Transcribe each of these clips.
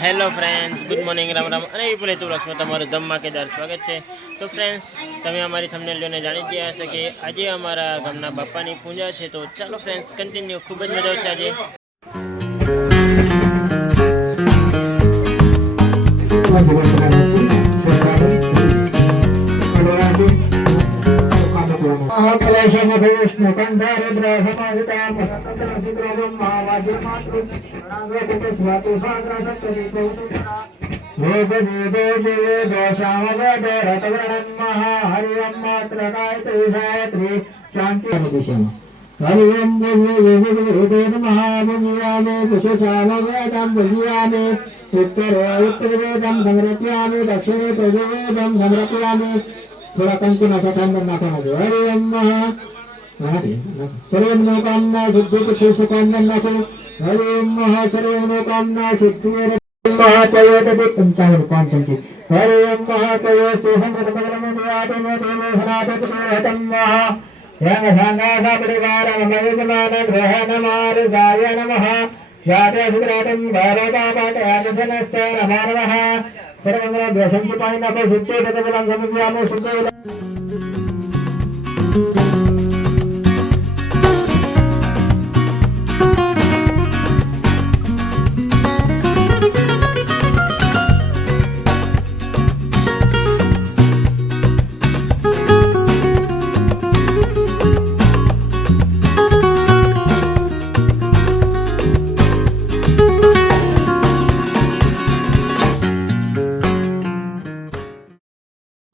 Hello friends, good morning, Ram Ram અને એ પણ બ્લોગ્સમાં તમારું ધમાકેદાર સ્વાગત છે. તો ફ્રેન્ડ્સ, તમે અમારી થંબનેલ જોઈને જાણી ગયા હશે કે આજે અમારા ગામના બાપાની પૂજા છે. તો ચાલો ફ્રેન્ડ્સ, કન્ટિન્યુ, ખૂબ જ મજા આવશે આજે. थोड़ा कंटिन्यू ऐसा टाइम करना था मुझे हरि ओम सर्व मनोकामना सिद्धि कुछ सुकामना नाको हरि ओम सर्व मनोकामना सिद्धि महातयोदि पंचावन पांचंति हरि ओम महातयो सोहम रतमगलम यातम देवो सनातन हतम महा यंग संगासा परिवार ममयुजमान ग्रहण मार्गाय नमः याते सुग्रातम भैरवापात यातनस्ते नमः नमः सर्वंगल द्वसंति पाइनाको सिद्धि सतबलं समुद्यामो सिद्धि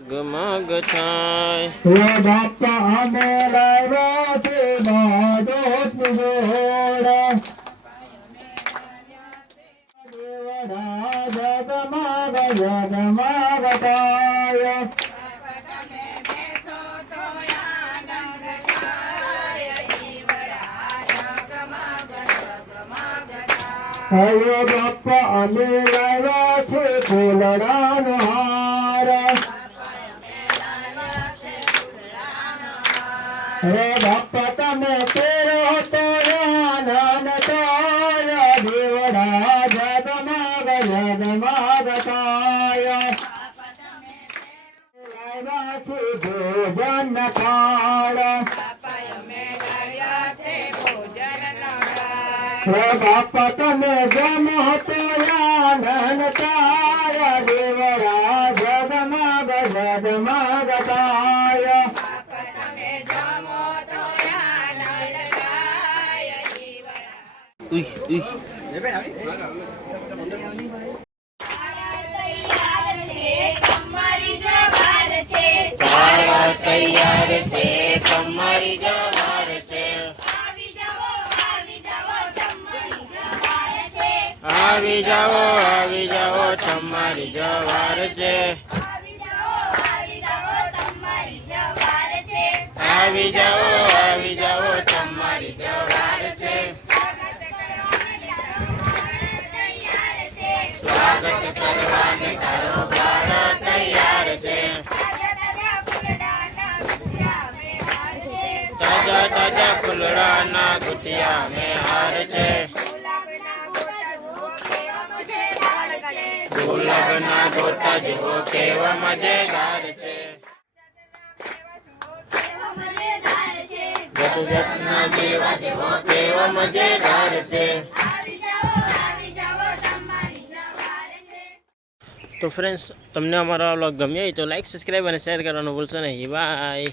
ગમગ થાય બાપા અમે લાવ્યા છે બાદોત ગોડા દેવડા જગમગ જગમગતાય હયો બાપા અમે લાવ્યા છે ફૂલડાનો હાર रे बापा तमे तेरो तो आनंद ताय देवड़ा जगमग जगमगताय लाव्या छे भोजन थाळ रे बापा तमे जमो तो आनंद ताय देवड़ा जगमग जगमगताय ઉશ ઉશ તારા તૈયાર છે તમારી જવાર છે આવી જાઓ તમારી જવાર છે આવી જાઓ તમારી જવાર છે સ્વાગત કરવાને તારો બાળ તૈયાર છે તાજા તાજા ફૂલડાના ગુટિયા મેં હાર છે ગુલાબના ગોટા જુઓ કેવા મજેદાર છે જગતના જેવા જુઓ કેવા મજેદાર છે. તો ફ્રેન્ડ્સ, તમને અમારો વ્લોગ ગમ્યો હોય તો લાઈક, સબસ્ક્રાઈબ અને શેર કરવાનું ભૂલશો નહીં. બાય.